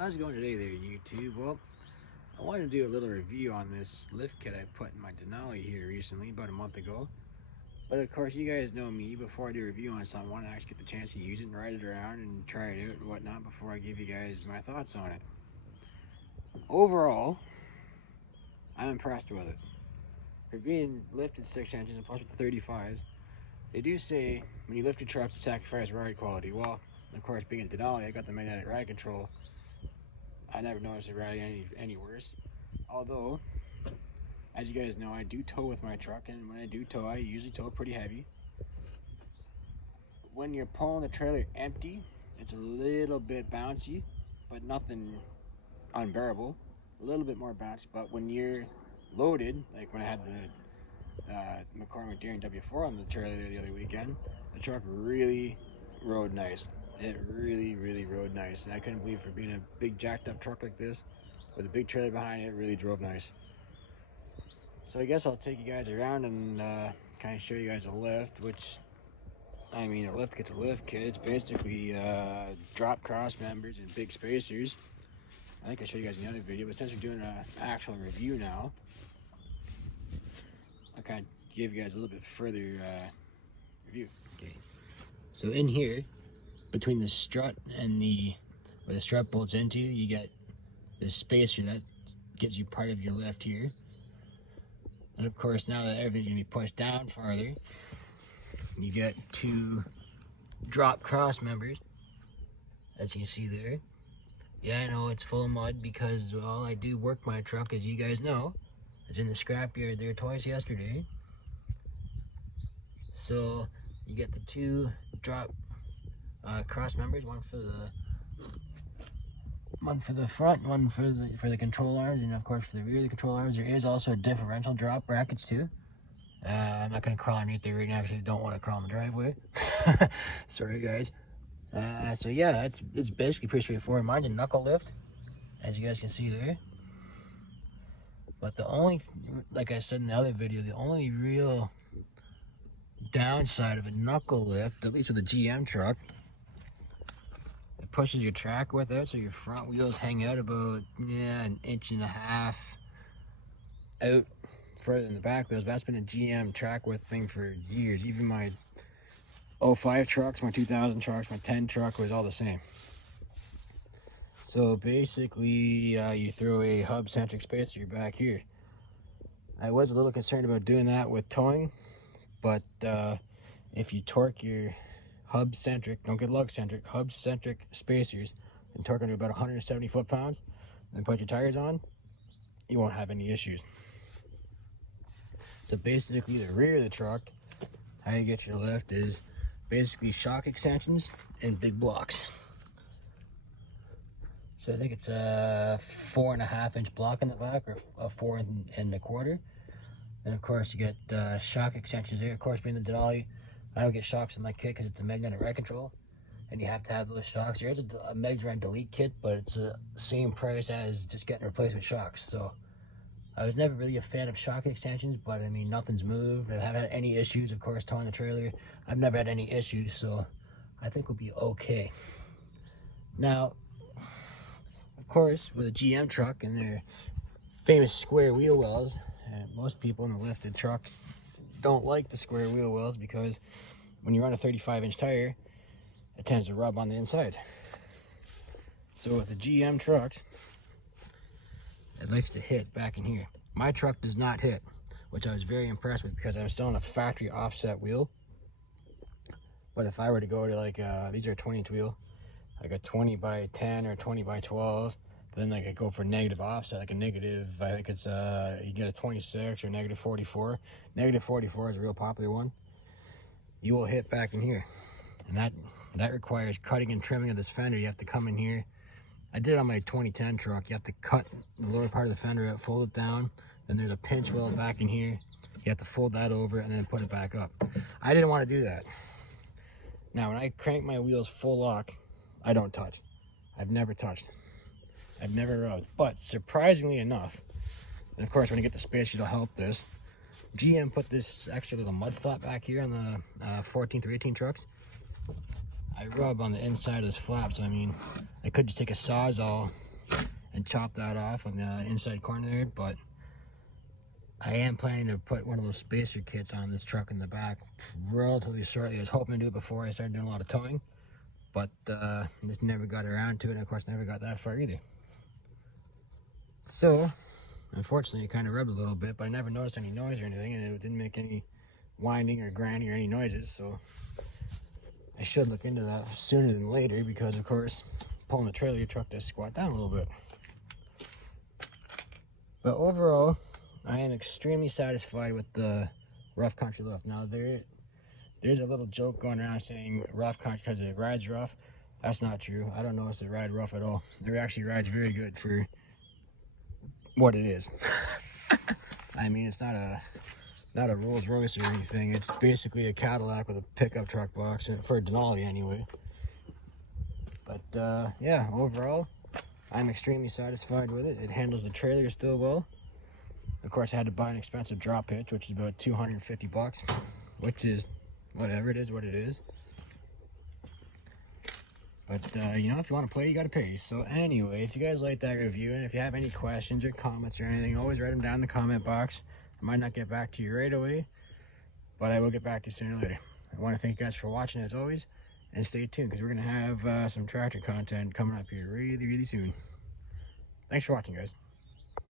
How's it going today there, YouTube? Well, I wanted to do a little review on this lift kit I put in my Denali here recently, about a month ago. But of course, you guys know me. Before I do a review on something, I want to actually get the chance to use it and ride it around and try it out and whatnot before I give you guys my thoughts on it. Overall, I'm impressed with it. For being lifted 6 inches and plus with the 35s, they do say when you lift your truck, you sacrifice ride quality. Well, of course, being a Denali, I got the magnetic ride control. I never noticed it riding any worse. Although, as you guys know, I do tow with my truck, and when I do tow, I usually tow pretty heavy. When you're pulling the trailer empty, it's a little bit bouncy, but nothing unbearable. A little bit more bouncy, but when you're loaded, like when I had the McCormick Daring W4 on the trailer the other weekend, the truck really rode nice. It really rode nice, and I couldn't believe for being a big jacked up truck like this with a big trailer behind it, it really drove nice. So I guess I'll take you guys around and kind of show you guys a lift, which, I mean, a lift kit's a lift kit. It's basically drop cross members and big spacers. I think I showed you guys in the other video, but since we're doing an actual review now, I'll kind of give you guys a little bit further review. Okay. So in here, between the strut and where the strut bolts into, you get this spacer that gives you part of your lift here. And of course, now that everything's gonna be pushed down farther, you get 2 drop cross members, as you can see there. Yeah, I know it's full of mud because, well, I do work my truck, as you guys know. I was in the scrapyard there twice yesterday. So you get the 2 drop cross members, one for the front, one for the control arms, and of course for the rear of the control arms. There is also a differential drop brackets too. I'm not going to crawl underneath there right now because I don't want to crawl in the driveway. Sorry guys. So yeah, it's basically pretty straightforward. Mine's a knuckle lift, as you guys can see there. But the only, like I said in the other video, the only real downside of a knuckle lift, at least with a GM truck, it pushes your track width out, so your front wheels hang out about 1.5 inches out further than the back wheels. But that's been a GM track width thing for years. Even my 05 trucks, my 2000 trucks, my 10 truck was all the same. So basically, you throw a hub-centric spacer back here. I was a little concerned about doing that with towing, but if you torque your hub-centric, don't get lug-centric, hub-centric spacers and torque them to about 170 foot-pounds, then put your tires on, you won't have any issues. So basically, the rear of the truck, how you get your lift is basically shock extensions and big blocks. So I think it's a 4.5 inch block in the back, or a 4 1/4. And of course, you get shock extensions there. Of course, being the Denali, I don't get shocks in my kit because it's a magnetic ride control, and you have to have those shocks. There is a magnaride delete kit, but it's the same price as just getting replacement shocks. So I was never really a fan of shock extensions, but I mean, nothing's moved. I haven't had any issues, of course, towing the trailer. I've never had any issues, so I think we'll be okay. Now, of course, with a GM truck and their famous square wheel wells, most people in the lifted trucks don't like the square wheel wells because when you run a 35-inch tire, it tends to rub on the inside. So with the GM trucks, it likes to hit back in here. My truck does not hit, which I was very impressed with because I'm still on a factory offset wheel. But if I were to go to like, these are a 20-inch wheel, like a 20 by 10 or 20 by 12, then I could go for negative offset, like a negative, I think it's, you get a 26 or negative 44. Negative 44 is a real popular one. You will hit back in here. And that requires cutting and trimming of this fender. You have to come in here. I did it on my 2010 truck. You have to cut the lower part of the fender out, fold it down, then there's a pinch weld back in here. You have to fold that over and then put it back up. I didn't want to do that. Now, when I crank my wheels full lock, I don't touch. I've never touched. I've never rubbed. But surprisingly enough, and of course when you get the space, it'll help this, GM put this extra little mud flap back here on the 14th or 18 trucks. I rub on the inside of this flap, so I mean, I could just take a Sawzall and chop that off on the inside corner there, but I am planning to put one of those spacer kits on this truck in the back relatively shortly. I was hoping to do it before I started doing a lot of towing, but just never got around to it, and of course never got that far either. So, unfortunately, it kind of rubbed a little bit, but I never noticed any noise or anything, and it didn't make any whining or grinding or any noises, so I should look into that sooner than later, because of course, pulling the trailer, your truck does squat down a little bit. But overall, I am extremely satisfied with the rough country lift. Now, there's a little joke going around saying rough country because it rides rough. That's not true. I don't notice it ride rough at all. It actually rides very good for what it is. I mean, it's not a Rolls Royce or anything. It's basically a Cadillac with a pickup truck box, for a Denali anyway. But yeah, overall, I'm extremely satisfied with it. It handles the trailer still well. Of course, I had to buy an expensive drop hitch, which is about 250 bucks, which is whatever, it is what it is. But you know, if you want to play, you got to pay. So anyway, if you guys like that review, and if you have any questions or comments or anything, always write them down in the comment box. I might not get back to you right away, but I will get back to you sooner or later. I want to thank you guys for watching as always, and stay tuned because we're going to have some tractor content coming up here really, really soon. Thanks for watching, guys.